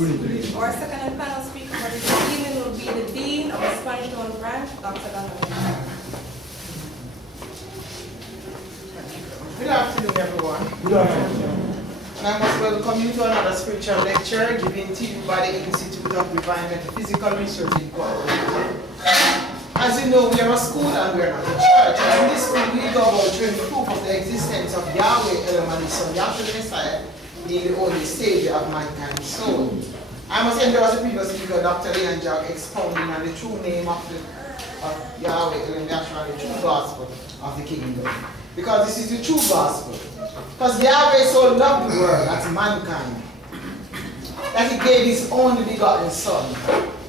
Our second and final speaker for this evening will be the Dean of the Spanish Town Branch, Dr. Donovan. Good afternoon, everyone. Good afternoon. And I must welcome you to another spiritual lecture given to you by the Institute of Divine Metaphysical Research Incorporated. As you know, we are a school and we are not a church. And in this school, we go about showing proof of the existence of Yahweh, Elohim, and His Son, Yahshua the Messiah, being the only Savior of mankind's soul. I must endorse the previous speaker, Dr. Leon Jack, expounding on the true name of Yahweh, Elohim, Yahshua, the true gospel of the kingdom. Because this is the true gospel. Because Yahweh so loved the world, that's mankind, that He gave His only begotten Son,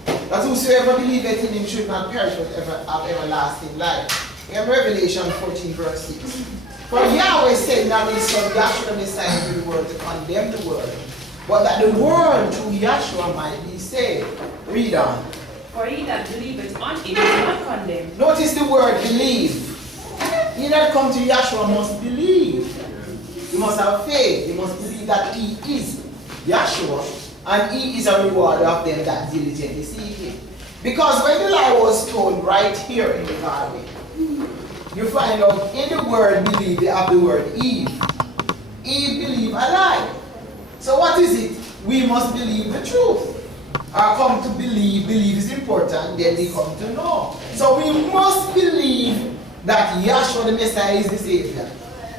that whosoever believeth in Him should not perish but have everlasting life. We have Revelation 14 verse 6. For Yahweh said not His Son Yahshua the Messiah into the world to condemn the world, but that the world through Yahshua might be saved. Read on. For he that believeth on Him is not condemned. Notice the word believe. He that come to Yahshua must believe. He must have faith. He must believe that He is Yahshua and He is a rewarder of them that diligently seek Him. Because when the lie was told right here in the garden, you find out in the word believe they have the word Eve. Eve believe a lie. So what is it? We must believe the truth. Or come to believe is important, then we come to know. So we must believe that Yahshua the Messiah is the Savior.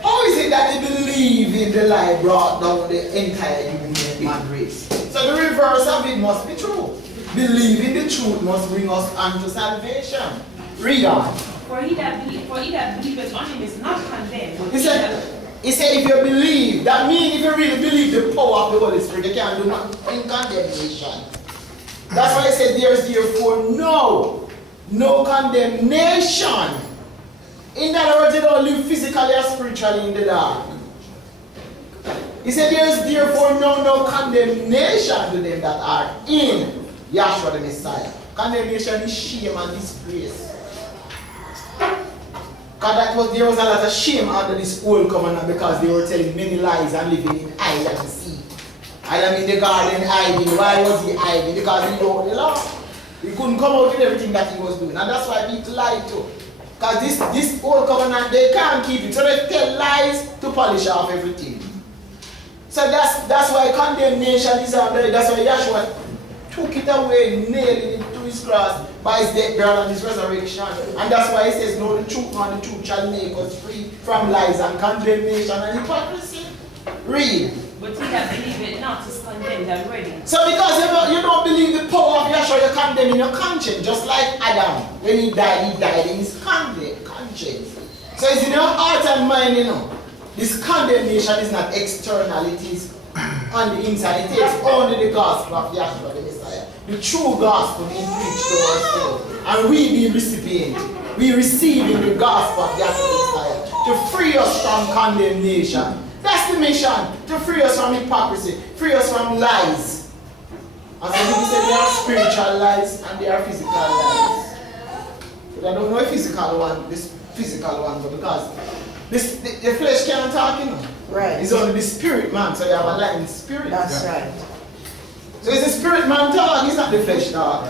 How is it that they believe in the lie brought down the entire human race? So the reverse of it must be true. Believing the truth must bring us unto salvation. Read on. For he that believeth on Him is not condemned. He said if you believe, that means if you really believe the power of the Holy Spirit, you can do nothing in condemnation. That's why he said there is therefore no condemnation. In other words, you don't live physically or spiritually in the dark. He said there is therefore no condemnation to them that are in Yahshua the Messiah. Condemnation is shame and disgrace. Because there was a lot of shame under this old covenant because they were telling many lies and living in hide and seek. Adam in the garden hiding. Why was he hiding? Because he broke the law. He couldn't come out with everything that he was doing. And that's why people lied to. Because this old covenant, they can't keep it. So they tell lies to polish off everything. So that's why condemnation is out there. That's why Yahshua took it away, nailing it to His cross by His death, burial, and His resurrection. And that's why He says, know the truth, and the truth shall make us free from lies and condemnation and hypocrisy. Read. But he that believeth not is condemned already. So because you don't believe the power of Yahshua, you're condemning your conscience. Just like Adam, when he died in his conscience. So it's in your heart and mind, you know. This condemnation is not external, it is on the inside. It takes only the gospel of Yahshua the Messiah. The true gospel being preached to us. And we be recipient. We receiving the gospel of Yahshua the Messiah to free us from condemnation. That's the mission, to free us from hypocrisy, free us from lies. And some people say they are spiritual lies and they are physical lies. But I don't know a physical one, this physical one, but because the flesh can't talk, you know. Right. It's only the spirit man, so you have a lying spirit. That's right. So it's the spirit man talk, it's not the flesh talk.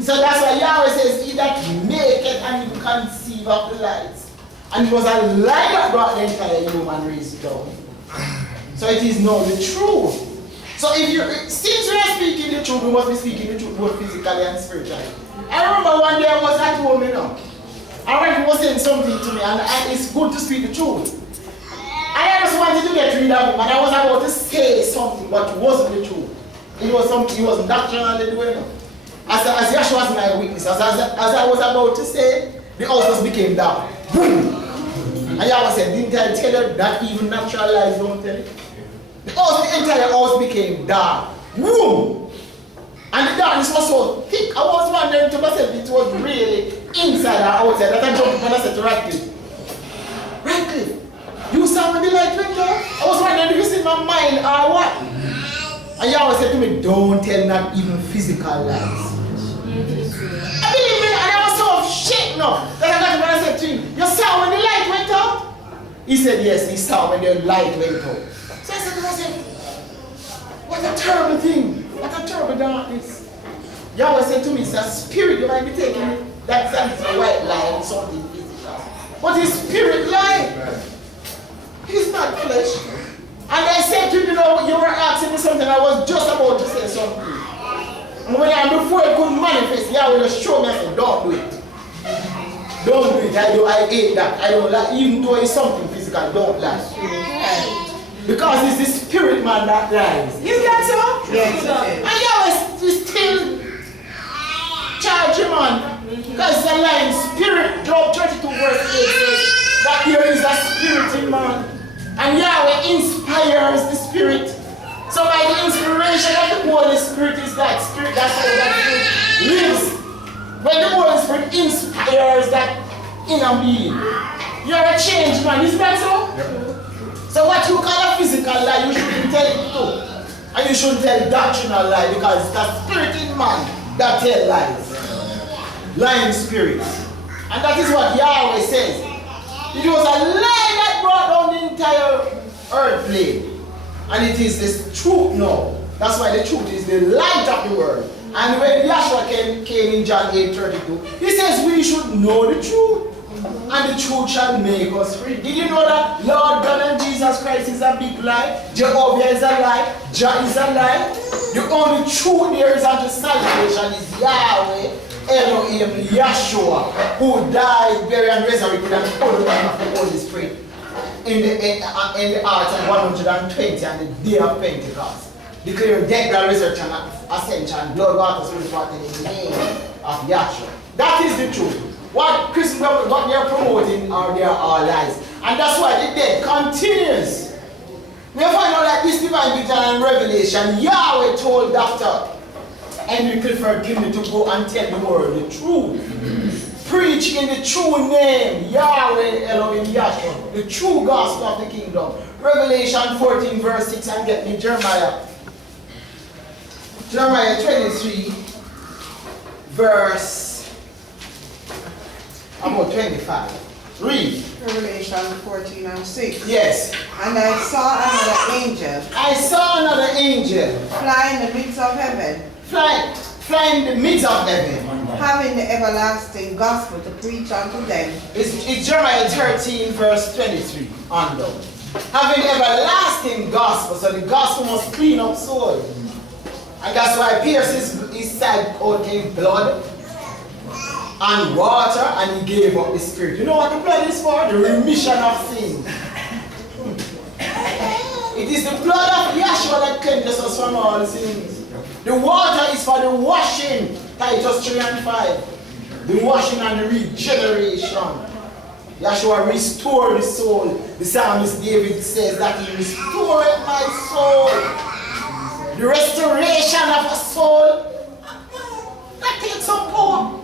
So that's why Yahweh says, he that maketh and even conceive of the lies. And it was a lie that brought the entire human race down. So it is now the truth. So since we are speaking the truth, we must be speaking the truth both physically and spiritually. I remember one day I was at home, you know. And he was saying something to me, and it's good to speak the truth. And I just wanted to get rid of him, and I was about to say something, but it wasn't the truth. It was something he was doctrinally doing. As Yahshua was my witness, as I was about to say, the house just became dark. Boom! And Yahweh said, didn't I tell you that even natural lies don't tell it? The entire house became dark. Boom! And the darkness was so thick, I was wondering to myself if it was really inside or outside. That I jumped up and I said to Radcliffe, you saw when the light went off? I was wondering if you see my mind or what? And Yahweh said to me, don't tell not even physical lies. I believe me, and I was so shaken now that I got to and I said to him, you saw when the light went out? He said, yes, he saw when the light went out. So I said to myself, what a terrible thing. What a terrible Yahweh said to me, it's a spirit. You might be taking it. That sounds a white lie or something physical. But his spirit lie. He's not flesh. And I said to you, you were asking me something. I was just about to say something. And before it could manifest, Yahweh just show me and said, don't do it. Don't do it. I hate that. I don't like, even though it's something physical, don't lie. Because it's the spirit man that lies. Is that so? Yes, and Yahweh is still charging man. Because it's a lying spirit. Job 32 verse 8 says that there is a spirit in man. And Yahweh inspires the spirit. So by the inspiration of the Holy Spirit is that spirit, that's how that spirit lives. When the Holy Spirit inspires that inner being, you're a changed man, isn't that so? Yep. So what you call a physical lie, you shouldn't tell it too. And you shouldn't tell doctrinal lie because it's the spirit in man that tells lies. Lying spirits. And that is what Yahweh says. It was a lie that brought down the entire earth plane. And it is this truth now. That's why the truth is the light of the world. And when Yahshua came in John 8:32, he says we should know the truth. And the truth shall make us free. Did you know that Lord God and Jesus Christ is a big lie? Jehovah is a lie. Jah is a lie. The only truth there is unto salvation is Yahweh, Elohim, Yahshua, who died, buried, and resurrected and poured out the Holy Spirit in the arts of 120 and the day of Pentecost. Declaring death, burial, resurrection, ascension, blood, water, spirit, water in the name of Yahshua. That is the truth. What Christendom, what they are promoting are their lies. And that's why the dead continues. We find out that this divine vision and revelation, Yahweh told Dr. Henry Clifford Kimley to go and tell the world the truth. Preach in the true name, Yahweh Elohim Yahshua, the true gospel of the kingdom. Revelation 14 verse 6, and get me Jeremiah 23 verse about 25. Read. Revelation 14 and 6. Yes. And I saw another angel. I saw another angel. Fly in the midst of heaven. Fly in the midst of heaven. Having the everlasting gospel to preach unto them. It's Jeremiah 13 verse 23 on down. Having the everlasting gospel. So the gospel must clean up soul. And that's why pierces his side out in blood and water, and he gave up the spirit. You know what the blood is for? The remission of sin. It is the blood of Yahshua that cleanses us from all sins. The water is for the washing, Titus 3 and 5. The washing and the regeneration. Yahshua restored the soul. The psalmist David says that he restored my soul. The restoration of a soul, that takes some power.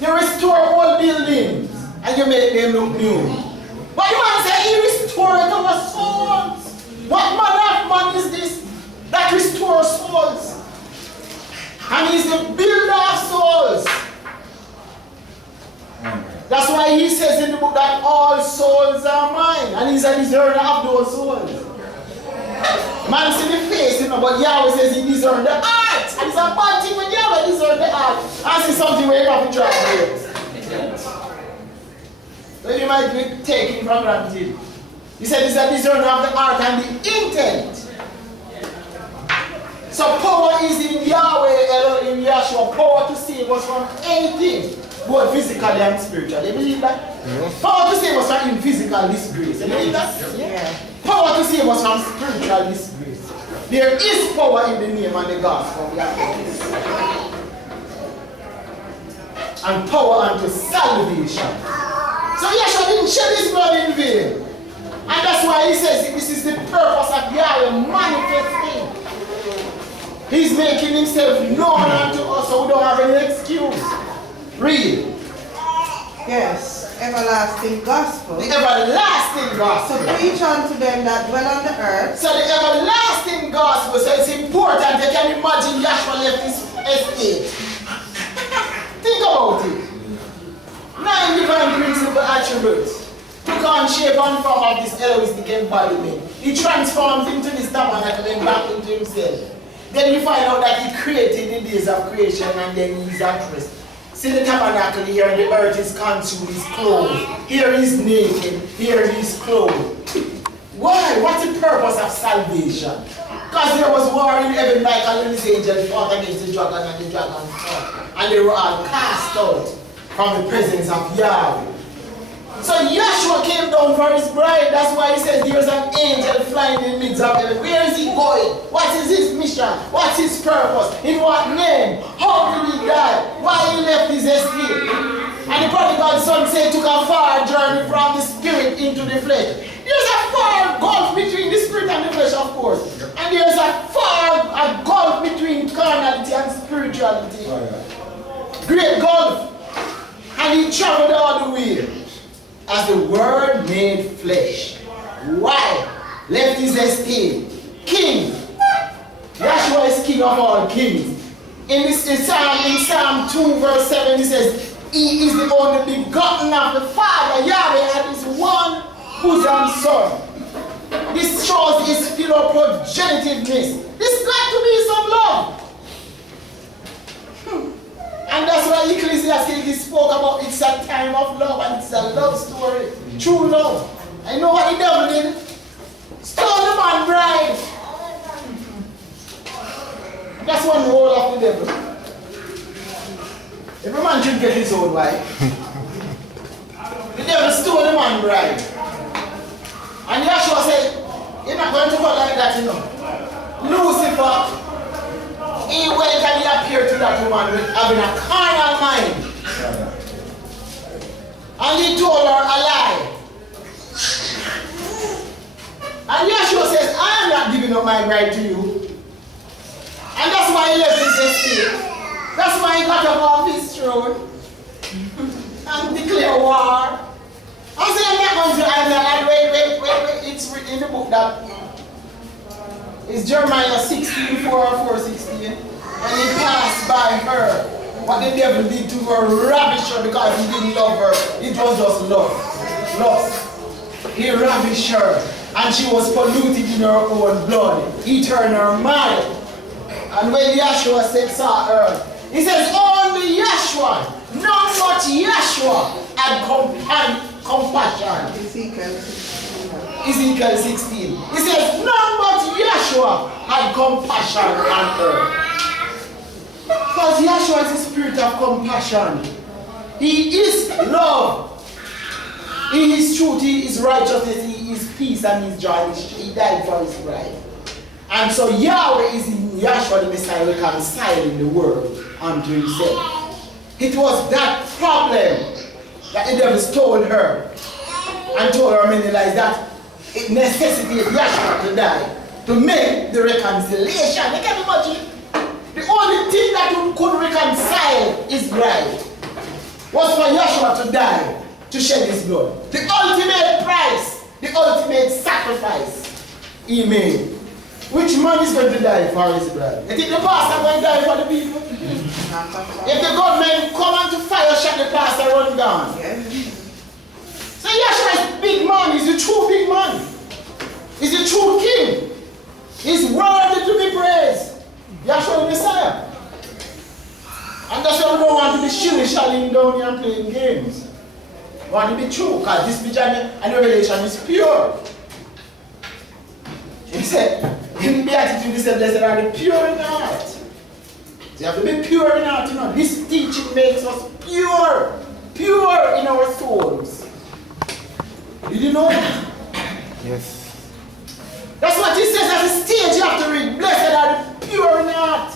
You restore old buildings and you make them look new. But the man said he restored our souls. What manner of man is this that restores souls? And he's the builder of souls. That's why he says in the book that all souls are mine. And he's a discerner of those souls. Man see the face, but Yahweh says he discerns the heart. And it's a bad thing when Yahweh discerns the heart. I see something where you have to translate. So you might be taken for granted. He said it's a discerner of the heart and the intent. So power is in Yahweh, Elohim, Yahshua. Power to save us from anything, both physically and spiritually. You believe that? Yeah. Power to save us from physical disgrace. You believe that? Yeah. Power to save us from spiritual disgrace. There is power in the name and the gospel of Yahweh. And power unto salvation. So Yahshua didn't shed his blood in vain. And that's why he says this is the purpose of Yahweh manifesting. He's making himself known unto us so we don't have any excuse. Read. Yes, everlasting gospel. The everlasting gospel. To preach unto them that dwell on the earth. So the everlasting gospel, so it's important. You can imagine Yahshua left his estate. Think about it. 9 divine principal attributes took on shape and form of this Elohistic embodiment. He transforms into this tabernacle and back into himself. Then you find out that he created the days of creation and then he's at rest. See the tabernacle here, and the earth is consumed, is clothed. Here he's naked, here he's clothed. Why? What's the purpose of salvation? Because there was war in heaven, Michael and his angels fought against the dragon and the dragon fought. And they were all cast out from the presence of Yahweh. So Yahshua came down for his bride. That's why he says there's an angel flying in the midst of heaven. Where is he going? What is his mission? What's his purpose? In what name? How did he die? Why he left his estate? And the prodigal son said he took a far journey from the spirit into the flesh. There's a far gulf between the spirit and the flesh, of course. And there's a gulf between carnality and spirituality. Great gulf. And he traveled all the way as the Word made flesh. Why? Left his estate. King. Yahshua is king of all kings. In Psalm 2 verse 7 he says, he is the only begotten of the Father, Yahweh, and his one bosom son. This shows his philoprogenitiveness. This got to be some love. And that's why Ecclesiastes spoke about it's a time of love and it's a love story. True love. I know what the devil did. Stole the man bride. That's one role of the devil. Every man should get his own wife. The devil stole the man bride. And Yahshua said, you're not going to go like that, you know. Lucifer, he went and he appeared to that woman with having a carnal mind. And he told her a lie. And Yahshua says, I am not giving up my bride to you. And that's why he left his estate. That's why he got up off his throne and declared war. I say I'm not going to answer that. Wait. It's written in the book that it's Jeremiah 16:4 or 4:16. And he passed by her. What the devil did to her, ravish her because he didn't love her. It was just love. Lust. He ravished her. And she was polluted in her own blood. He turned her mad. And when Yahshua saw her, he says, only Yahshua, not much Yahshua, had compassion. Ezekiel 16. He says, not much Yahshua had compassion on her. Because Yahshua is the spirit of compassion. He is love. In his truth, he is righteousness, he is peace and his joy. He died for his bride. And so Yahweh is in Yahshua the Messiah reconciling the world unto himself. It was that problem that the devil stole her and told her many lies that it necessitated Yahshua to die to make the reconciliation. You can imagine. The only thing that could reconcile his bride was for Yahshua to die, to shed his blood. The ultimate price, the ultimate sacrifice he made. Which man is going to die for his bride? You think the pastor going to die for the people? If the government come on to fire shot the pastor, run down. So Yahshua is big man, he's the true big man. He's the true king. He's worthy to be praised. Yahshua the Messiah. And that's why we don't want to be shilly-shallying down here and playing games. We want to be true, because this vision and revelation is pure. He said, in Beatitude, he said, blessed are the pure in heart. So you have to be pure in heart, you know. This teaching makes us pure. Pure in our souls. Did you know that? Yes. That's what he says at the stage you have to read. Blessed are the pure in heart.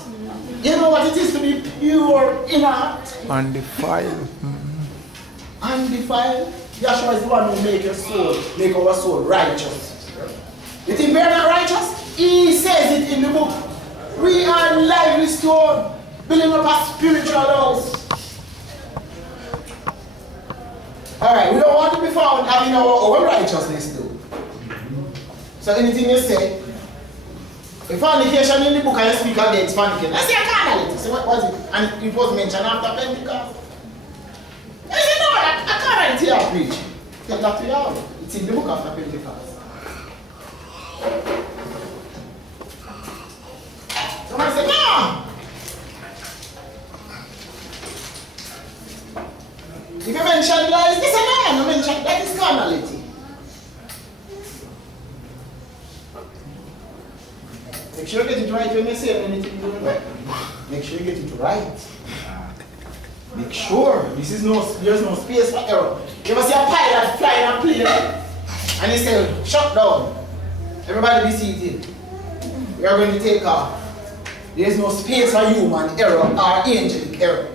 You know what it is to be pure in heart? Undefiled. Undefiled. Yahshua is the one who make our soul righteous. You think we are not righteous? He says it in the book. We are lively stone, building up a spiritual house. Alright, we don't want to be found having our own righteousness too. So anything you say, if fornication in the book and you speak against fornication, I say I can't it. So what was it? And it was mentioned after Pentecost. I said no, I can't here I preach. Tell that to you. It's in the book after Pentecost. So Somebody say, no! If you mention lies, this is no, no mention, that is carnality. Make sure you get it right when you say anything doing right. Make sure you get it right. Make sure there's no space for error. You ever see a pilot flying a plane and he say, shut down. Everybody be seated. We are going to take off. There's no space for human error or angelic error.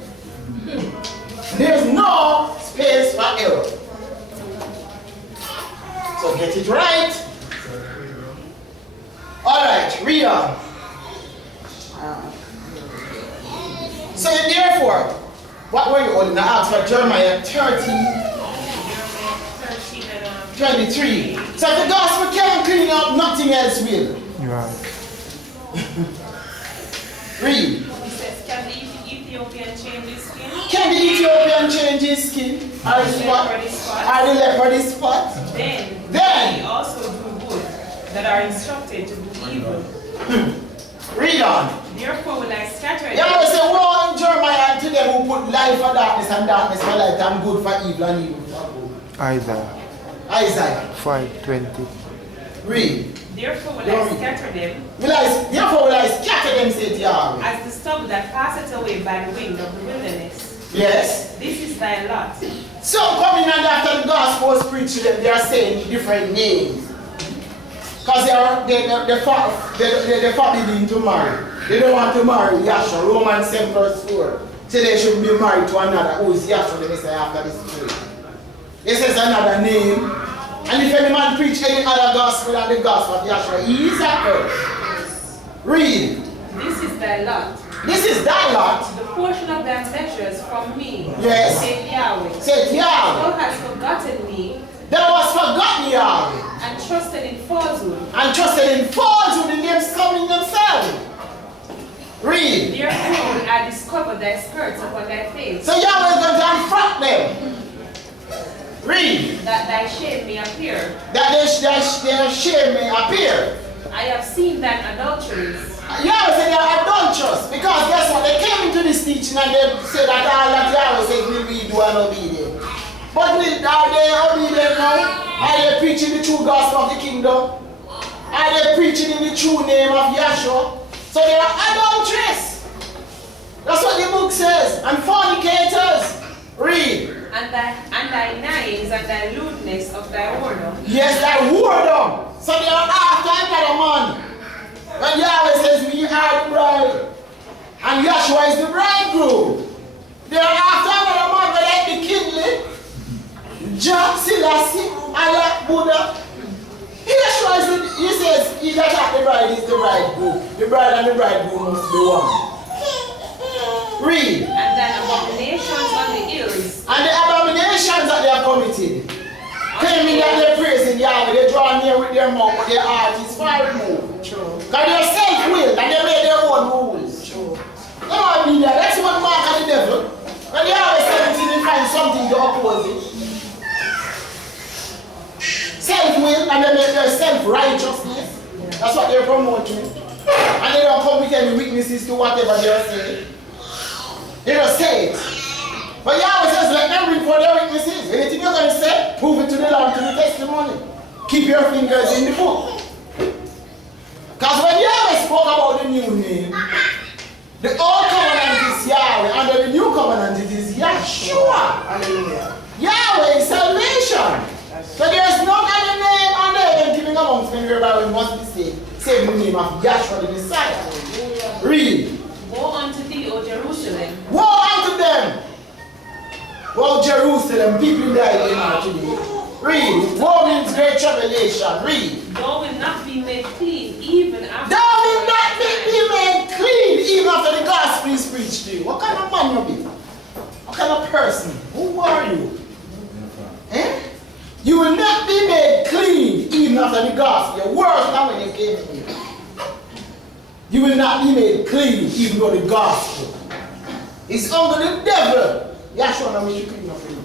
There's no space for error. So get it right. Alright, read on. So therefore, what were you holding? I asked for Jeremiah 30, 23. So if the gospel can't clean up, nothing else will. Right. Read. He says, can the Ethiopian change his skin? Can the Ethiopian change his skin? Or the leopard spot? Then he also do good that are instructed to do evil. Read on. Therefore will I scatter them. Yeah, say, woe in Jeremiah to them who put life for darkness and darkness for light and good for evil and evil for good. Isaiah Isaiah 5:20. Read. Therefore will I scatter them Therefore will I scatter them, said Yahweh. as the stubble that passeth away by the wind of the wilderness. Yes. This is thy lot. Some coming and after the gospel was preached to them, they are saying different names. Because they're forbidden to marry. They don't want to marry Yahshua. Romans 7 verse 4. So they should be married to another who is Yahshua, the Messiah after this story. This is another name. And if any man preach any other gospel than the gospel of Yahshua, he is accursed. Read. This is thy lot. This is thy lot. The portion of thy measures from me. Yes. Saith Yahweh. Said Yahweh. Thou hast forgotten me Thou hast forgotten Yahweh. and trusted in falsehood. And trusted in falsehood in them coming themselves. Read. Therefore will I discover thy skirts upon thy face, So Yahweh is going to unfront them. Read. that thy shame may appear. That their shame may appear. I have seen thine adulteries, Yahweh said they are adulterous. Because guess what? They came into this teaching and they said that all that Yahweh said will we do and obedient. But are they obedient now? Are they preaching the true gospel of the kingdom? Are they preaching in the true name of Yahshua? So they are adulterous. That's what the book says. And fornicators. Read. and thy nines and thy lewdness of thy whoredom. Yes, thy whoredom. So they are after another man. When Yahweh says we are the bride. And Yahshua is the bridegroom. They are after another man, but like the kingly, Jah, Selassie, Allah, Buddha. Yahshua is the, he says, he that hath the bride is the bridegroom. The bride and the bridegroom must be one. Read. And thine abominations on the hills. And the abominations that they have committed. Claiming that they're praising Yahweh, they draw near with their mouth, but their heart is far removed. Because they're self-willed and they made their own rules. You know what I mean? That's what mark of the devil. When Yahweh says he will find something to oppose it. Self-will and they make their self-righteousness. That's what they're promoting. And they don't come with any witnesses to whatever they're saying. They just say it. But Yahweh says, let them bring for their witnesses. Anything you're going to say, prove it to the Lord, to the testimony. Keep your fingers in the book. Because when Yahweh spoke about the new name, the old covenant is Yahweh, under the new covenant it is Yahshua. Hallelujah. Yahweh is salvation. So there is no other name under heaven given amongst men whereby we must be saved, save the name of Yahshua the Messiah. Read. Woe unto thee, O Jerusalem. Woe unto them! Woe Jerusalem, people die in our today. Read. Woe means great tribulation. Read. Thou will not be made clean even after. Thou will not be made clean even after the gospel is preached to you. What kind of man you be? What kind of person? Who are you? Eh? You will not be made clean even after the gospel. You're worse than when you came in here. You will not be made clean even though the gospel is under the devil. Yahshua will make you clean up for you.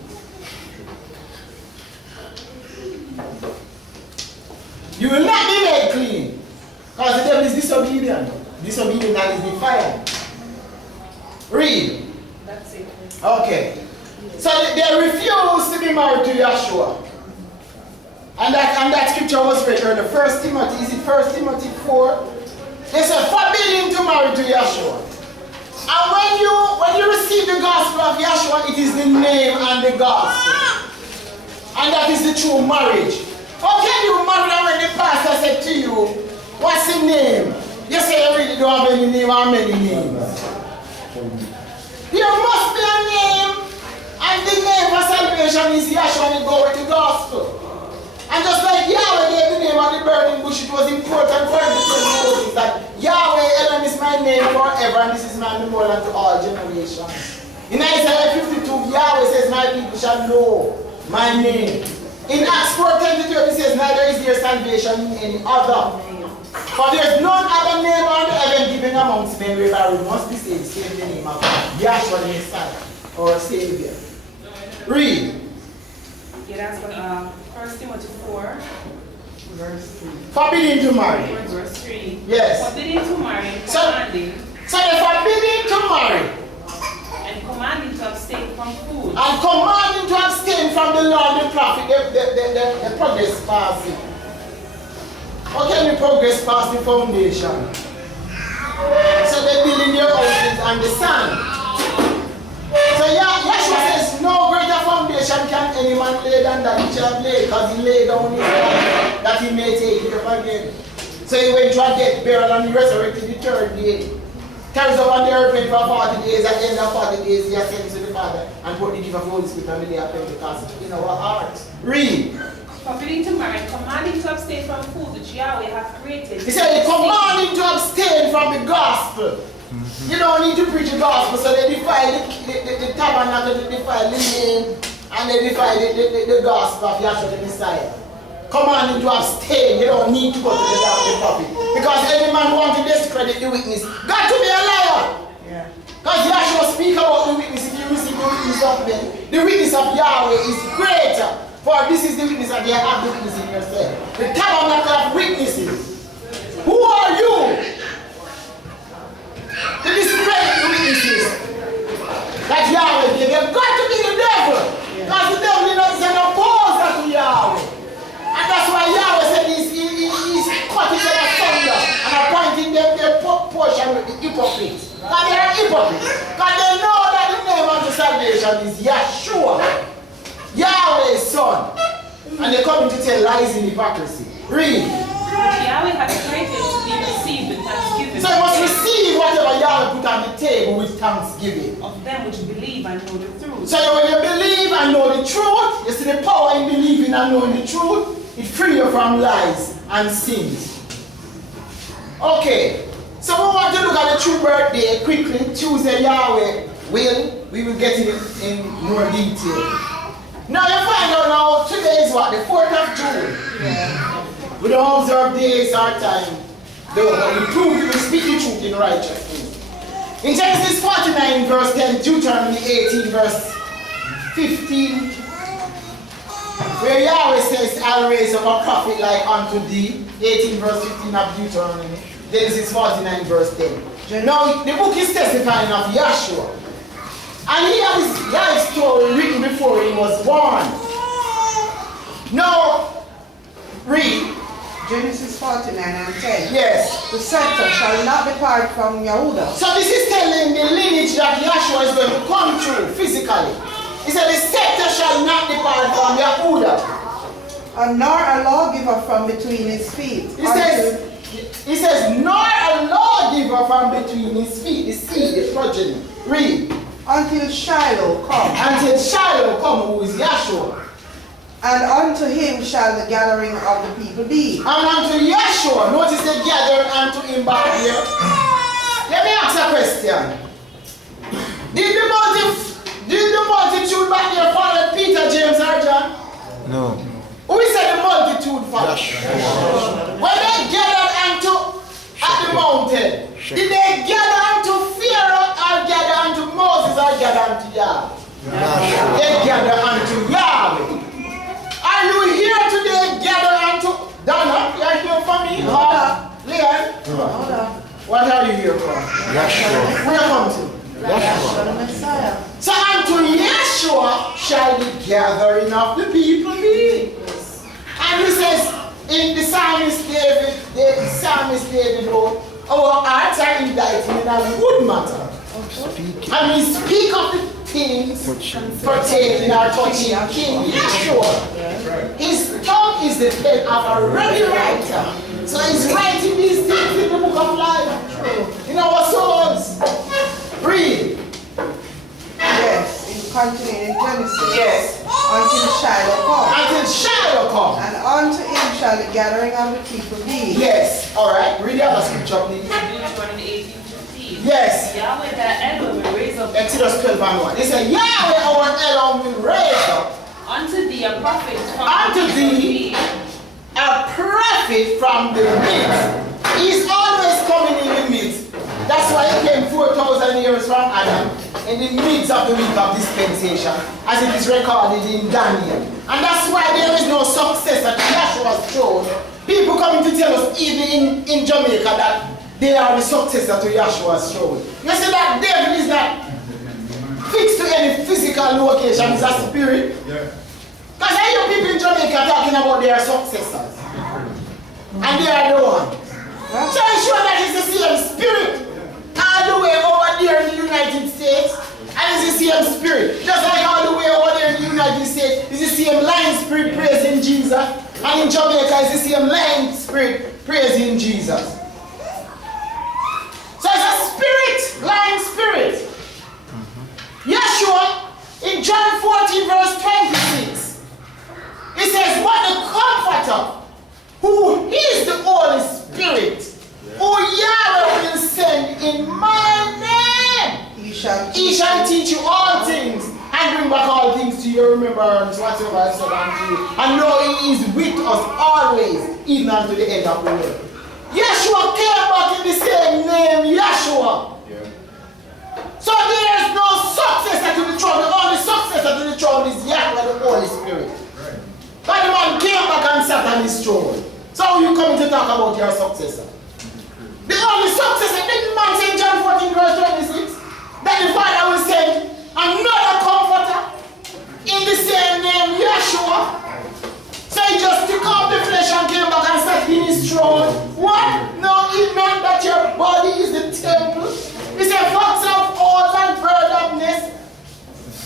You will not be made clean because the devil is disobedient. disobedient and is defiant. Read. That's it. Okay. So they refused to be married to Yahshua. And that scripture was read earlier. 1 Timothy, is it 1 Timothy 4? They said, forbidden to marry to Yahshua. And when you receive the gospel of Yahshua, it is the name and the gospel. And that is the true marriage. How can you marry when the pastor said to you, what's the name? You say you really don't have any name or many names. There must be a name, and the name for salvation is Yahshua, and it go with the gospel. And just like Yahweh gave the name of the burning bush, it was important for him to tell Moses that Yahweh Elohim is my name forever, and this is my memorial unto all generations. In Isaiah 52, Yahweh says, my people shall know my name. In Acts 4:10-12, it says, neither is there salvation in any other. For there is none other name under heaven given amongst men whereby we must be saved, save the name of Yahshua the Messiah, our Savior. Read. Yeah, that's what 1 Timothy 4, Verse 3. Forbidden to marry. verse 3. Yes. Forbidden to marry, So- commanding, So they're forbidden to marry and commanding to abstain from food. and commanding to abstain from the law and the prophet, the progress party. How can we progress past the foundation? So they're building their houses on the sand. So Yahshua says, no greater foundation can any man lay than that which he have laid, because he laid down his life that he may take it up again. So he went to a death, burial, and he resurrected the third day. Carries over on the airplane for 40 days. At the end of 40 days, he ascends to the Father and put the gift of the Holy Spirit on the day of Pentecost in our hearts. Read. Forbidding to marry, commanding to abstain from food which Yahweh hath created. He said, commanding to abstain from the gospel. You don't need to preach the gospel, so they defile the tabernacle, they defile the name, and they defile the gospel of Yahshua the Messiah. Commanding to abstain, you don't need to go to the prophet. Because any man who wants to discredit the witness, got to be a liar. Yeah. Because Yahshua speak about the witness. If you receive the witness of men, the witness of Yahweh is greater. For this is the witness that they have the witness in yourself. The tabernacle of witnesses. Who are you to discredit the witnesses that Yahweh gave? You've got to be the devil. Because the devil is not opposed to Yahweh. And that's why Yahweh said he's cutting them asunder and appointing them their portion with the hypocrites. Because they are hypocrites. Because they know that the name of the salvation is Yahshua, Yahweh's son. And they're coming to tell lies in hypocrisy. Read. Which Yahweh hath created to be received with thanksgiving. So you must receive whatever Yahweh put on the table with thanksgiving. Of them which believe and know the truth. So when you believe and know the truth, you see the power in believing and knowing the truth, it frees you from lies and sins. Okay, so we want to look at the true birthday quickly. Tuesday, Yahweh we will get it in more detail. Now you find out now, today is what, the 4th of June? Yeah. We don't observe days or time. We prove, we speak the truth in righteousness. In Genesis 49 verse 10, Deuteronomy 18 verse 15, where Yahweh says, I'll raise up a prophet like unto thee. 18 verse 15 of Deuteronomy. Genesis 49 verse 10. Now the book is testifying of Yahshua. And he had his life story written before he was born. Now, read. Genesis 49 and 10. Yes. The scepter shall not depart from Yehuda. So this is telling the lineage that Yahshua is going to come through physically. He said the scepter shall not depart from Yehuda. And nor a lawgiver from between his feet. He says, nor a lawgiver from between his feet, the seed, the progeny. Read. Until Shiloh come. Until Shiloh come, who is Yahshua. And unto him shall the gathering of the people be. And unto Yahshua, notice they gathered unto him back here. Let me ask a question. Did the multitude back here follow Peter, James, or John? No. Who said the multitude followed? When they gathered unto at the mountain, did they gather unto Pharaoh or gather unto Moses or gather unto Yahweh? They gather unto Yahweh. Are you here today gather unto Donna? You are here for me? Leon? What are you here for? Yeshua. Where come to? Yeshua the Messiah. So unto Yeshua shall the gathering of the people be. And he says, in the psalmist David wrote, our hearts are indicted in a good matter. Speak. And we speak of the things pertaining or touching King Yeshua. His tongue is the pen of a ready writer. So he's writing these things in the book of life. In our souls. Read. Yes, in continuing in Genesis. Yes. Until Shiloh come. Until Shiloh come. And unto him shall the gathering of the people be. Yes. Alright. Read the other scripture, please. Deuteronomy 18:15. Yes. Yahweh thy Elohim will raise up Exodus 12 and 1. It said, Yahweh our Elohim will raise up unto thee a prophet from Unto the thee a prophet from the midst. He's always coming in the midst. That's why he came 4,000 years from Adam in the midst of the week of dispensation, as it is recorded in Daniel. And that's why there is no successor to Yeshua's throne. People coming to tell us, even in Jamaica, that they are the successor to Yeshua's throne. You see that David is not fixed to any physical location, he's a spirit. Because I hear people in Jamaica talking about their successors. And they are the ones. So I'm sure that it's the same spirit. All the way over there in the United States, and it's the same spirit. Just like all the way over there in the United States, it's the same lion spirit praising Jesus. And in Jamaica, it's the same lion spirit praising Jesus. So it's a spirit, lion spirit. Yeshua, in John 14 verse 26, it says, what the Comforter, who is the Holy Spirit, who Yahweh will send in my name, He shall teach you all things, and bring back all things to your remembrance, whatsoever I said unto you. And know he is with us always, even unto the end of the world. Yeshua came back in the same name, Yeshua. So there is no successor to the throne. The only successor to the throne is Yahweh, the Holy Spirit. But the man came back and sat on his throne. So how are you coming to talk about your successor? The only successor, didn't the man say in John 14 verse 26, that the Father will send another comforter in the same name, Yeshua. So he just took off the flesh and came back and sat in his throne. What? No, it meant that your body is the temple. He said, fox of oaths and bird of nest.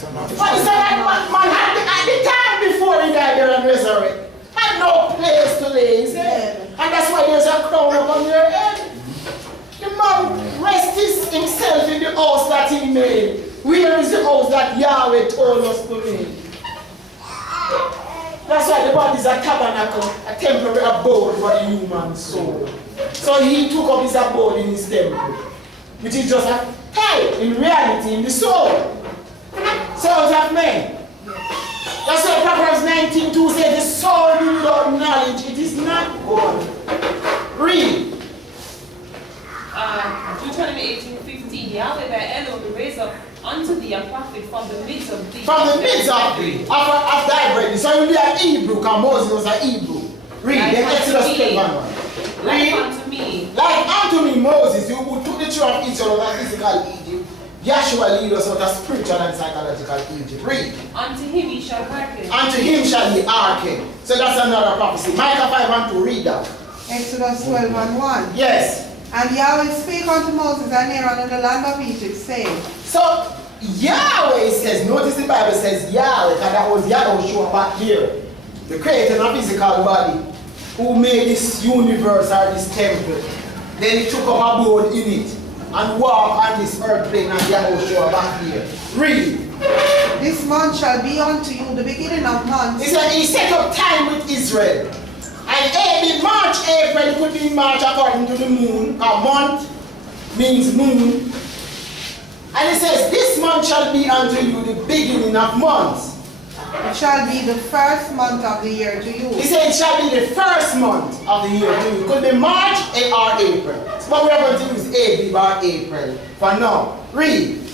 But he said that man had at the time before he died there and resurrected, had no place to lay his head. And that's why there's a crown upon your head. The man rests himself in the house that he made. Where is the house that Yahweh told us to make? That's why the body is a tabernacle, a temporary abode for the human soul. So he took up his abode in his temple, which is just a hell in reality in the soul. Souls of men. That's why Proverbs 19:2 says, the soul without knowledge, it is not good. Read. Deuteronomy 18:15. Yahweh thy Elohim will raise up unto thee a prophet from the midst of thee. From the midst of thee, of thy brethren. So you'll be an Hebrew, because Moses was an Hebrew. Read, Like then Exodus unto 12 me. and 1. Like Read. unto me. Like unto me, Moses, who took the children of Israel out of physical Egypt, Yeshua lead us out of spiritual and psychological Egypt. Read. Unto him ye shall hearken. Unto him shall ye hearken. So that's another prophecy. Micah 5 and 2, read that. Exodus 12 and 1. Yes. And Yahweh spake unto Moses and Aaron in the land of Egypt, saying, So Yahweh says, notice the Bible says Yahweh, and that was Yahushua back here, the creator of physical body, who made this universe or this temple. Then he took up abode in it and walked on this earth plane and Yahushua back here. Read. This month shall be unto you the beginning of months. He said he set up time with Israel. And in March, April, it could be March according to the moon. A month means moon. And he says, this month shall be unto you the beginning of months. It shall be the first month of the year to you. He said it shall be the first month of the year to you. It could be March or April. What we are going to use Abib or April for now. Read.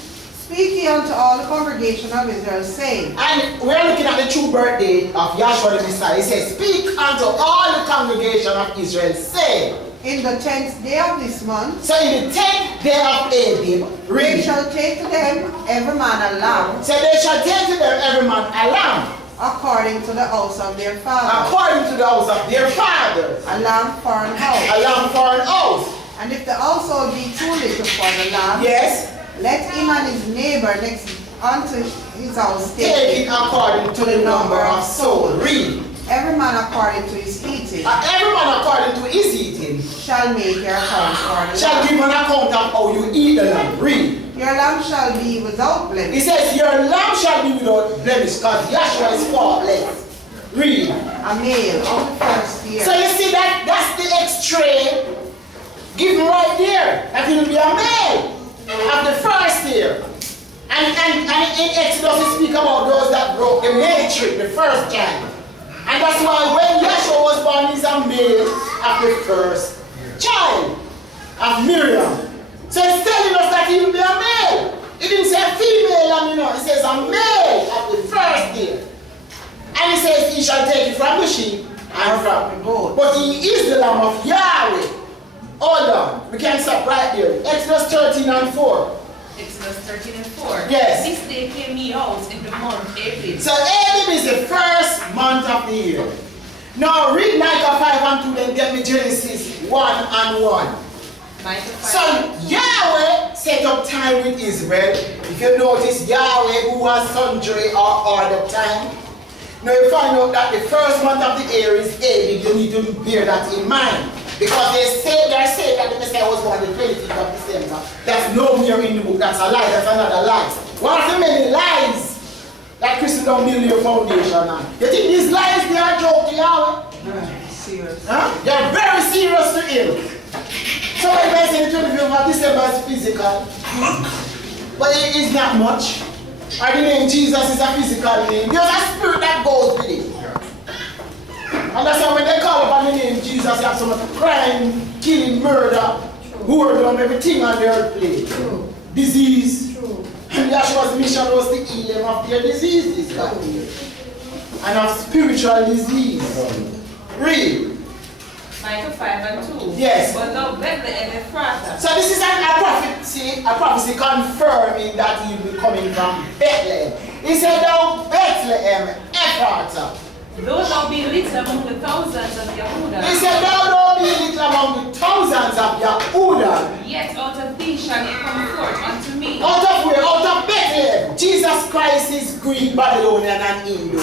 Speak ye unto all the congregation of Israel, saying, And we are looking at the true birthday of Yahshua the Messiah. He says, speak unto all the congregation of Israel, saying, In the 10th day of this month, So in the 10th day of Abib, they read. shall take to them every man a lamb, So they shall take to them every man a lamb, according to the house of their father, according to the house of their fathers. a lamb for an house. A lamb for an oath. And if the household be too little for the lamb, Yes. let him and his neighbor next unto his house Take take it according to the number of souls. Read. every man according to his eating, Every man according to his eating shall make your account for the shall lamb. give an account of how you eat the lamb. Read. Your lamb shall be without He blemish, says, your lamb shall be without blemish, because Yahshua is faultless. Read. a male of the first year. So you see that's the extreme given right there. That it will be a male of the first year. And in Exodus we speak about those that broke the matrix, the first child. And that's why when Yahshua was born, he's a male of the first child of Miriam. So it's telling us that he will be a male. It didn't say female, it says a male of the first year. And he says he shall take it from the sheep and from the goat. But he is the Lamb of Yahweh. Hold on, we can stop right there. Exodus 13 and 4. Exodus 13 and 4. Yes. This day came ye out in the month April. So Abib is the first month of the year. Now read Micah 5 and 2, then get me Genesis 1 and 1. Micah 5. So Yahweh set up time with Israel. If you notice, Yahweh who has sundry or all the time. Now you find out that the first month of the year is Abib. You need to bear that in mind. Because they're saying that the Messiah was born the 25th of December. That's nowhere in the book. That's a lie. That's another lie. One of the many lies that Christendom build your foundation on. You think these lies, they are a joke to Yahweh? Serious. Huh? They're very serious to him. So when I say the 25th of December is physical, but it is not much. Or the name Jesus is a physical name. There's a spirit that goes with it. And that's why when they call upon the name Jesus, you have so much crime, killing, murder, whoredom, everything on the earth plate. Disease. And Yahshua's mission was to heal them of their diseases that day. And of spiritual disease. Read. Micah 5 and 2. Yes. But thou Bethlehem Ephratah. So this is a prophecy confirming that he will be coming from Bethlehem. He said, thou Bethlehem Ephratah. Though thou be little among the thousands of Yehudah, He said, thou be little among the thousands of Yehudah. yet out of thee shall he come forth unto me. Out of where? Out of Bethlehem. Jesus Christ is Greek, Babylonian, and Hindu.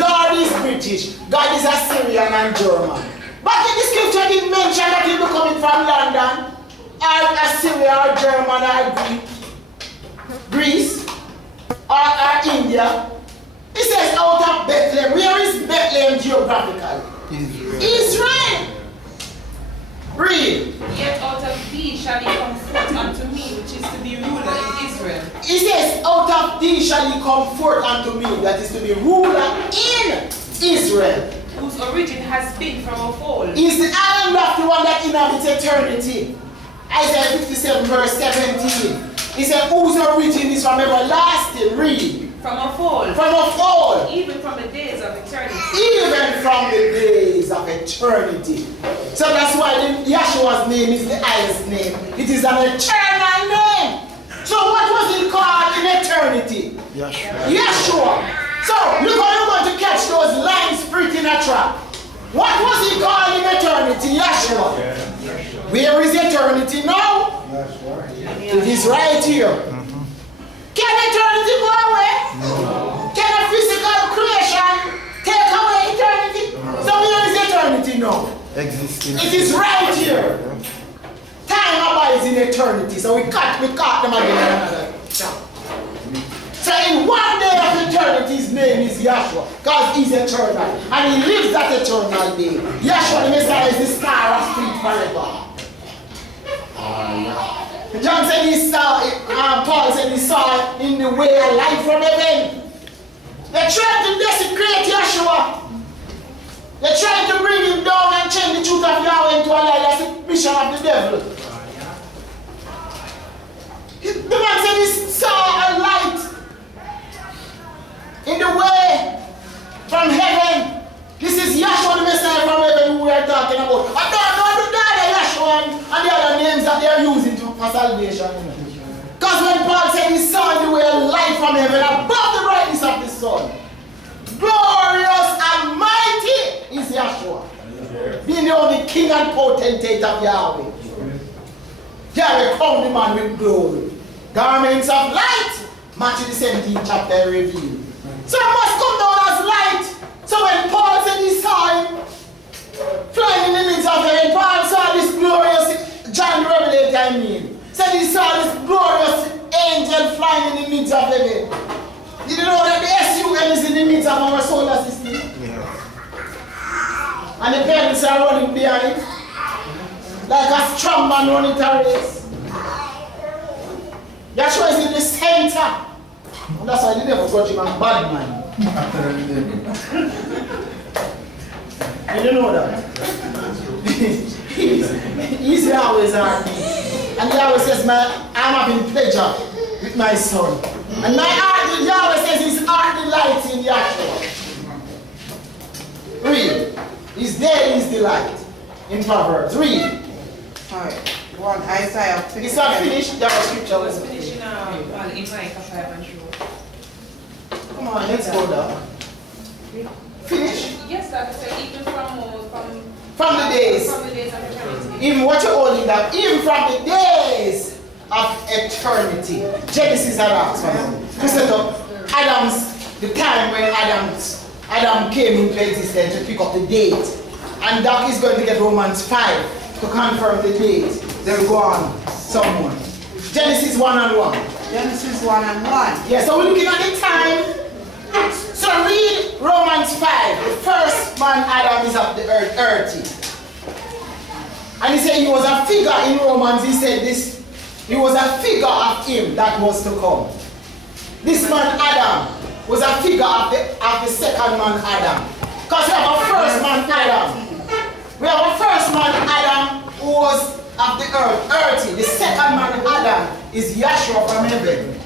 Lord is British. God is Assyrian and German. But in the scripture didn't mention that he will be coming from London, or Assyria, or German, or Greece, or India. He says out of Bethlehem. Where is Bethlehem geographically? Israel. Read. Yet out of thee shall he come forth unto me, which is to be ruler in Israel. He says, out of thee shall he come forth unto me, that is to be ruler in Israel. Whose origin has been from of old. He's the I am not the one that inhabits eternity. Isaiah 57 verse 17. He said, whose origin is from everlasting. Read. From of old. From of old. Even from the days of eternity. Even from the days of eternity. So that's why Yahshua's name is the highest name. It is an eternal name. So what was he called in eternity? Yahshua. So look how you're going to catch those lying spirit in a trap. What was he called in eternity? Yahshua. Where is eternity now? It is right here. Can eternity go away? No. Can a physical creation take away eternity? So where is eternity now? Existing. It is right here. Time abides in eternity. So we caught them again in another chapter. So in one day of eternity, his name is Yahshua, because he's eternal. And he lives that eternal day. Yahshua the Messiah is the star of street forever. John said he saw, Paul said he saw in the way a light from heaven. They're trying to desecrate Yahshua. They're trying to bring him down and change the truth of Yahweh into a lie. That's the mission of the devil. The man said he saw a light in the way from heaven. This is Yahshua the Messiah from heaven who we are talking about. I don't know the Yahshua salvation. Because when Paul said he saw the way of light from heaven above the brightness of the sun, glorious and mighty is Yahshua, being the only king and potentate of Yahweh. Yahweh crowned the man with glory. Garments of light, Matthew the 17th chapter revealed. So it must come down as light. So when Paul said he saw him flying in the midst of heaven, Paul saw this glorious, John the Revelator said he saw this glorious angel flying in the midst of heaven. Did you know that the SUN is in the midst of our solar system? Yeah. And the parents are running behind, like a strong man running a race. Yahshua is in the center. And that's why the devil got him a bad man. You don't know that? He's Yahweh's heartbeat. And Yahweh says, I'm having pleasure with my son. And my heart, Yahweh says his heart delights in Yahshua. Read. His day is delight. In Proverbs. Read. Alright. One Isaiah 50. It's not finished. That was scripture. was finishing in Micah 5 and 2. Come on, let's go down. Finish. Yes, that is even From the days. From the days of eternity. Even what you're holding that, even from the days of eternity. Genesis had asked for them. Listen up. The time when Adam came into existence to pick up the date. And Doc is going to get Romans 5 to confirm the date. Then go on. Someone. Genesis 1 and 1. Genesis 1 and 1. Yeah, so we're looking at the time. So read Romans 5. The first man Adam is of the earthy. And he said he was a figure in Romans. He said this. He was a figure of him that was to come. This man Adam was a figure of the second man Adam. Because we have a first man Adam. We have a first man Adam who was of the earth, earthy. The second man Adam is Yahshua from heaven.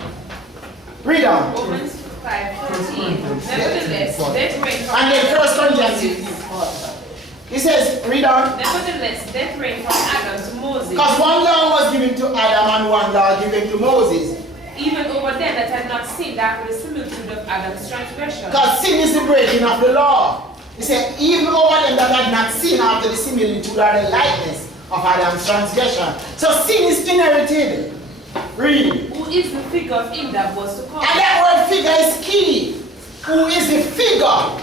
Read on. Romans 5:14. Nevertheless, death reigned from And then Adam First to Corinthians. Moses. He says, read on. Nevertheless, death reigned from Adam to Moses. Because one law was given to Adam and one law given to Moses. Even over them that had not sinned after the similitude of Adam's transgression. Because sin is the breaking of the law. He said, even over them that had not sinned after the similitude or the likeness of Adam's transgression. So sin is inherited. Read. Who is the figure of him that was to come? And that word figure is key. Who is the figure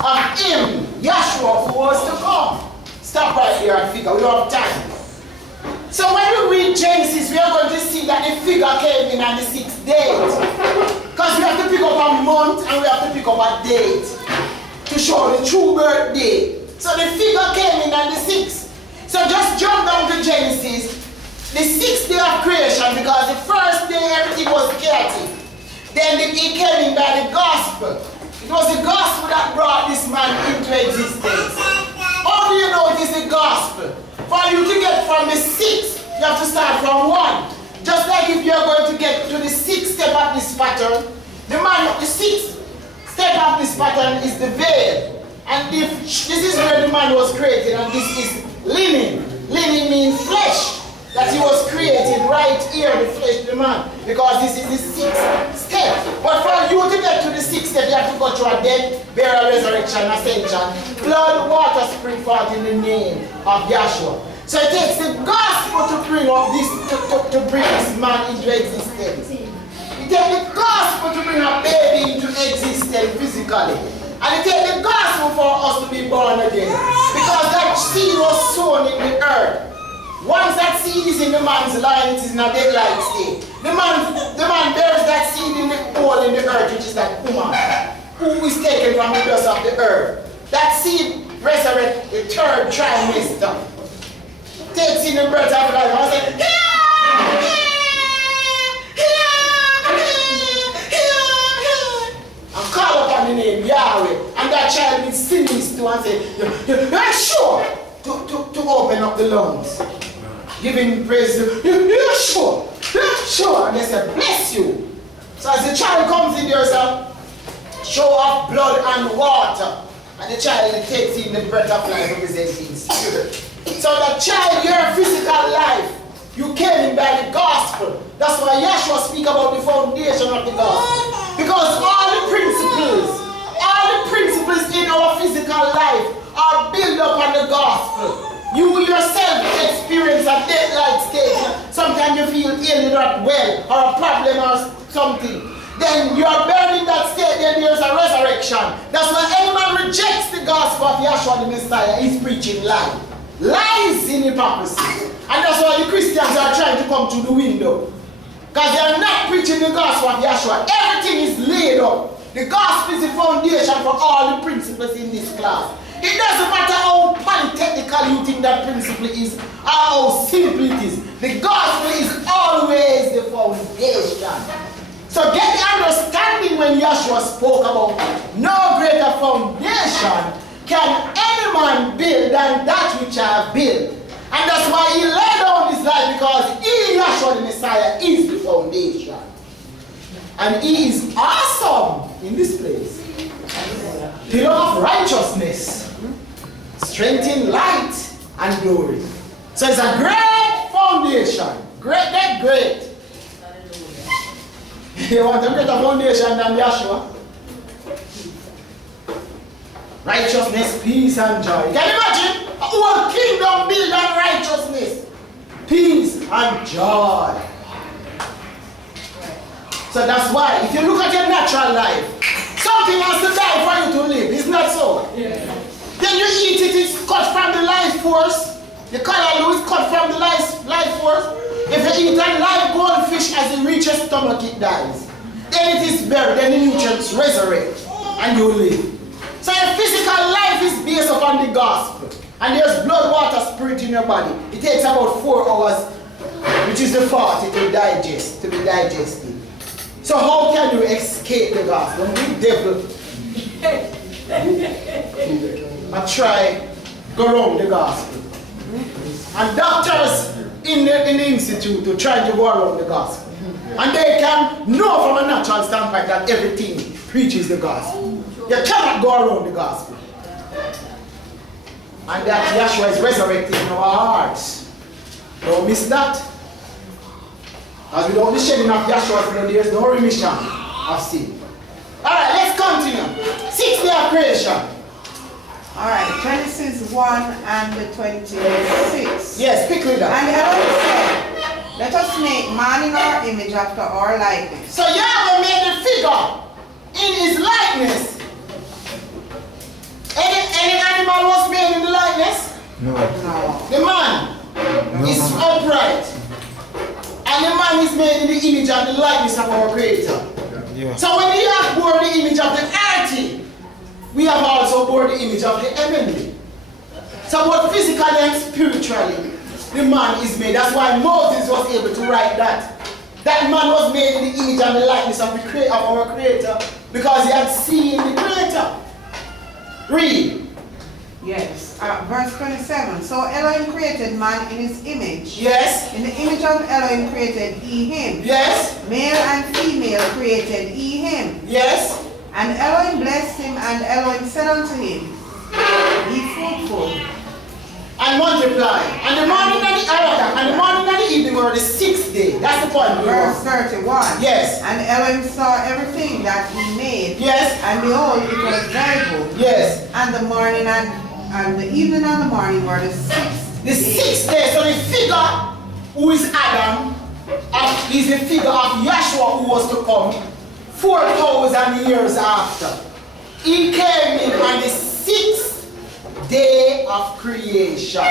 of him, Yahshua, who was to come. Stop right here and figure. We don't have time. So when we read Genesis, we are going to see that the figure came in on the 6th date. Because we have to pick up a month and we have to pick up a date to show the true birth date. So the figure came in on the 6th. So just jump down to Genesis, the 6th day of creation, because the first day everything was chaotic. Then it came in by the gospel. It was the gospel that brought this man into existence. How do you know it is the gospel? For you to get from the 6th, you have to start from 1. Just like if you're going to get to the 6th step of this pattern, the 6th step of this pattern is the veil. And this is where the man was created, and this is linen. Linen means flesh. That he was created right here, the flesh, the man. Because this is the 6th step. But for you to get to the 6th step, you have to go through a death, burial, resurrection, ascension. Blood, water, spring forth in the name of Yahshua. So it takes the gospel to bring up this, to bring this man into existence. It takes the gospel to bring a baby into existence physically. And it takes the gospel for us to be born again. Because that seed was sown in the earth. Once that seed is in the man's line, it is in a dead-like state. The man bears that seed in the hole in the earth, which is that woman, who is taken from the dust of the earth. That seed resurrects the 3rd trimester. Takes in the breath of life. I say, and call upon the name Yahweh. And that child will sneeze to and say, you're sure to open up the lungs. Giving praise to you're sure. And they say, bless you. So as the child comes in, there's a show of blood and water. And the child takes in the breath of life representing spirit. So the child, your physical life, You came in by the gospel. That's why Yeshua speak about the foundation of the gospel. Because all the principles in our physical life are built up on the gospel. You yourself experience a death-like state. Sometimes you feel ill, you're not well, or a problem or something. Then you are buried in that state, then there's a resurrection. That's why any man rejects the gospel of Yeshua the Messiah, he's preaching lies. Lies in hypocrisy. And that's why the Christians are trying to come through the window. Because they are not preaching the gospel of Yeshua. Everything is laid up. The gospel is the foundation for all the principles in this class. It doesn't matter how polytechnical you think that principle is, or how simple it is. The gospel is always the foundation. So get the understanding when Yeshua spoke about no greater foundation can any man build than that which I have built. And that's why he laid down his life, because he, Yeshua the Messiah, is the foundation. And he is awesome in this place. Pillar of righteousness, strength in light and glory. So it's a great foundation. Great. You want a greater foundation than Yeshua? Righteousness, peace, and joy. Can you imagine? A whole kingdom built on righteousness, peace, and joy. So that's why, if you look at your natural life, something has to die for you to live. It's not so. Yeah. Then you eat it, it's cut from the life force. The color is cut from the life force. If you eat a live goldfish as it reaches stomach, it dies. Then it is buried, then the nutrients resurrect, and you live. So your physical life is based upon the gospel. And there's blood, water, spirit in your body. It takes about 4 hours, which is the 40 to digest, to be digested. So how can you escape the gospel? The devil I try go around the gospel. And doctors in the institute to try to go around the gospel. And they can know from a natural standpoint that everything preaches the gospel. You cannot go around the gospel. And that Yeshua is resurrected in our hearts. Don't miss that. As without the shedding of Yeshua's blood, there is no remission of sin. Alright, let's continue. 6th day of creation. Alright, Genesis 1 and the 26. Yes, quickly that. And Elohim said, let us make man in our image after our likeness. So Yahweh made the figure in his likeness. Any animal was made in the likeness? No. The man is upright. And the man is made in the image and the likeness of our Creator. Yeah. So when we have borne the image of the earthly, we have also borne the image of the heavenly. So both physically and spiritually, the man is made. That's why Moses was able to write that. That man was made in the image and the likeness of our Creator, because he had seen the Creator. Read. Yes. Verse 27. So Elohim created man in his image. Yes. In the image of Elohim created he him. Yes. Male and female created he him. Yes. And Elohim blessed him, and Elohim said unto him, be fruitful. And multiply. And the morning and the evening were the 6th day. That's the point. Verse 31. Yes. And Elohim saw everything that he made. Yes. And behold, it was very good. Yes. And the morning and the evening and the morning were the 6th The 6th day. So the figure who is Adam is the figure of Yeshua who was to come 4,000 years after. He came in on the 6th day of creation.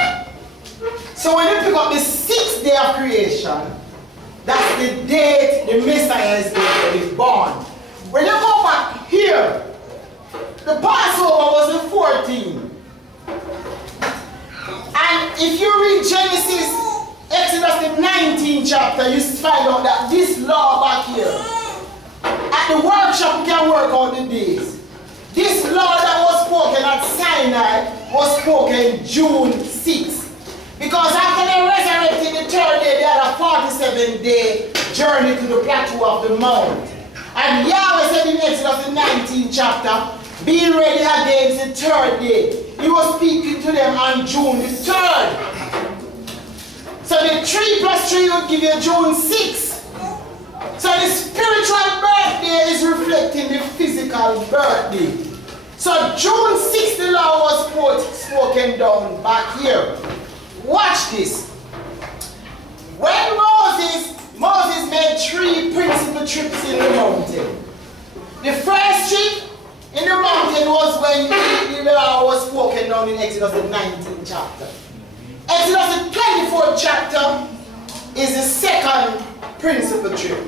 So when you pick up the 6th day of creation, that's the date the Messiah is born. When you go back here, the Passover was the 14th. And if you read Genesis, Exodus the 19th chapter, you find out that this law back here, at the workshop you can work out the days. This law that was spoken at Sinai was spoken June 6th. Because after they resurrected the 3rd day, they had a 47-day journey to the plateau of the mount. And Yahweh said in Exodus the 19th chapter, be ready against the 3rd day. He was speaking to them on June the 3rd. So the 3 plus 3 would give you June 6. So the spiritual birthday is reflecting the physical birthday. So June 6th, the law was spoken down back here. Watch this. When Moses made 3 principal trips in the mountain. The first trip in the mountain was when the law was spoken down in Exodus the 19th chapter. Exodus the 24th chapter is the second principal trip.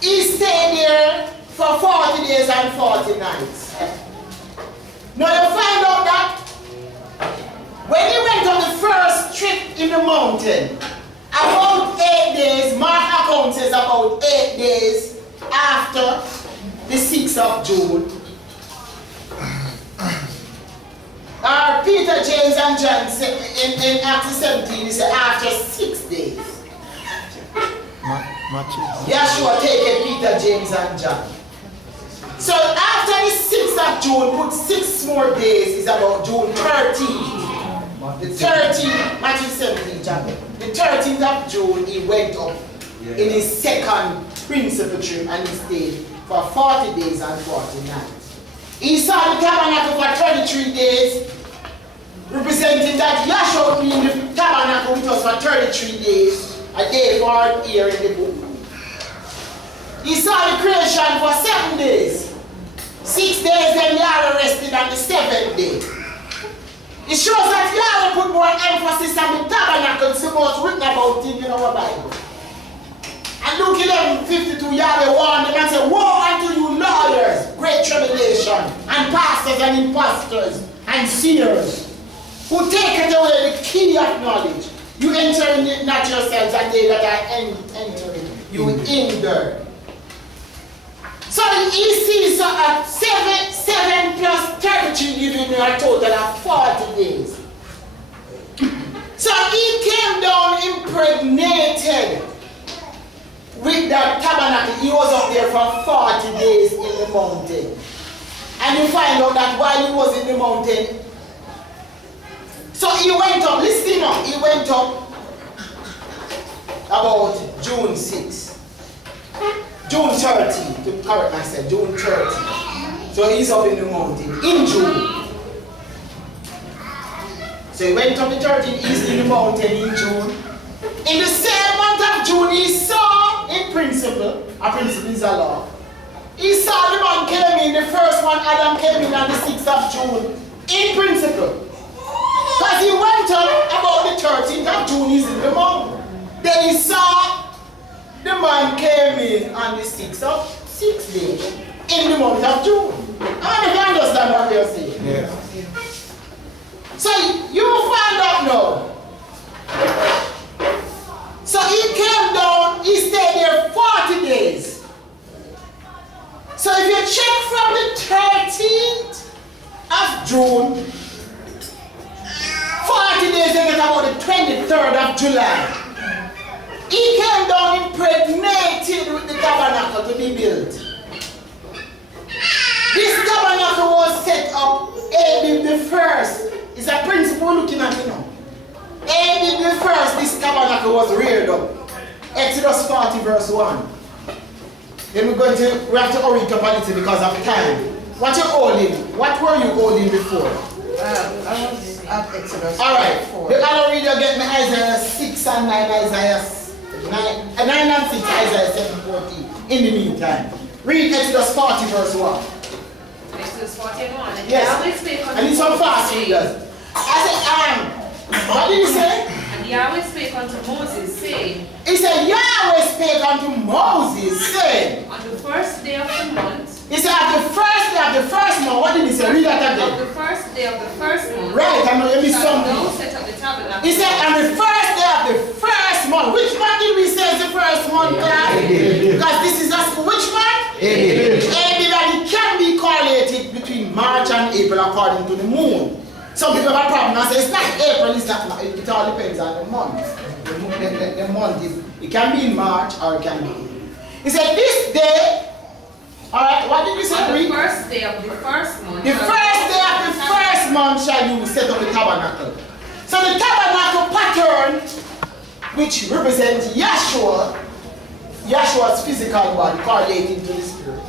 He stayed there for 40 days and 40 nights. Now you find out that when he went on the first trip in the mountain, about 8 days, Mark account says about 8 days after the 6th of June, Peter, James, and John said in Acts 17, he said after 6 days. Yeshua taken Peter, James, and John. So after the 6th of June, put 6 more days, is about June 13th. The 13th, Matthew 17 chapter. The 13th of June, he went up in his second principal trip and he stayed for 40 days and 40 nights. He saw the tabernacle for 33 days, representing that Yahshua would be in the tabernacle with us for 33 days, a day for our year in the book. He saw the creation for 7 days. 6 days, then Yahweh rested on the 7th day. It shows that Yahweh put more emphasis on the tabernacle, it's the most written about it in our Bible. And Luke 11:52, Yahweh warned them and said, woe unto you lawyers, great tribulation, and pastors and impostors and seers, who taketh away the key of knowledge. You enter in it not yourselves, and they that are entering, you hinder. So he sees 7 plus 33 giving you a total of 40 days. So he came down impregnated with that tabernacle. He was up there for 40 days in the mountain. And you find out that while he was in the mountain, so he went up, listen up, he went up about June 6. June 30, to correct myself, June 30. So he's up in the mountain in June. So he went up the 13th, he's in the mountain in June. In the same month of June, he saw in principle, a principle is a law. He saw the man came in, the first one, Adam came in on the 6th of June, in principle. Because he went up about the 13th of June, he's in the mountain. Then he saw the man came in on the 6th of 6th day in the month of June. I don't know if you understand what you're saying. Yeah. So you find out now. So he came down, he stayed there 40 days. So if you check from the 13th of June, 40 days, they get about the 23rd of July. He came down impregnated with the tabernacle to be built. This tabernacle was set up Abib the first. It's a principle looking at it now. Abib the first, this tabernacle was reared up. Exodus 40 verse 1. Then we have to hurry it up a little because of time. What you holding? What were you holding before? I was at Exodus. Alright. 4. The other reader get me Isaiah 6 and 9, Isaiah 9 and 6, Isaiah 7:14. In the meantime, read Exodus 40 verse 1. Exodus 41. And Yes. Yahweh spake unto And it's on fast Moses, readers. I said, what did he say? And Yahweh spake unto Moses, saying, He said, Yahweh spake unto Moses, saying, on the first day of the month, he said, at the first day of the first month, what did he say? Read that on again. the first day of the first month, Right, I'm going to miss shalt thou something. set up the tabernacle. He said, on the first day of the first month. Which month did we say is the first month, class? Because this is us. Which month? Abib. And it can be correlated between March and April according to the moon. Some people have a problem and say it's not April, it's not March. It all depends on the month. The month is, it can be in March or it can be April. He said, this day, alright, what did you say? On the Read? first day of the first month. The first day of the first month shall you set up the tabernacle. So the tabernacle pattern which represents Yahshua, Yahshua's physical body correlating to the spirit,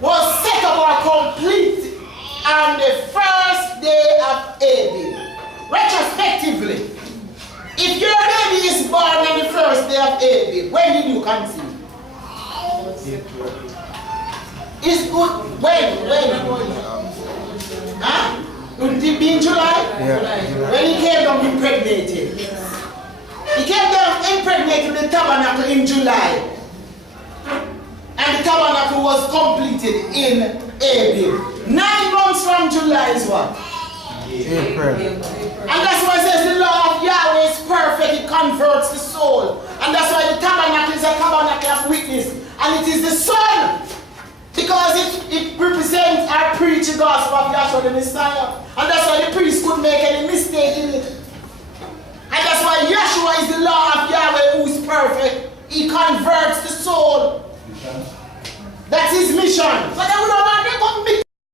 was set up or complete on the first day of Abib. Retrospectively, if your baby is born on the first day of Abib, when did you conceive? Is when? Huh? Would it be in July? Yeah. When he came down impregnated. He came down impregnated the tabernacle in July. And the tabernacle was completed in Abib. 9 months from July is what? April. And that's why it says the law of Yahweh is perfect, it converts the soul. And that's why the tabernacle is a tabernacle of witness. And it is the Son. Because it represents our preach the gospel of Yahshua the Messiah. And that's why the priest couldn't make any mistake in it. And that's why Yahshua is the law of Yahweh who is perfect. He converts the soul. That's his mission. So they would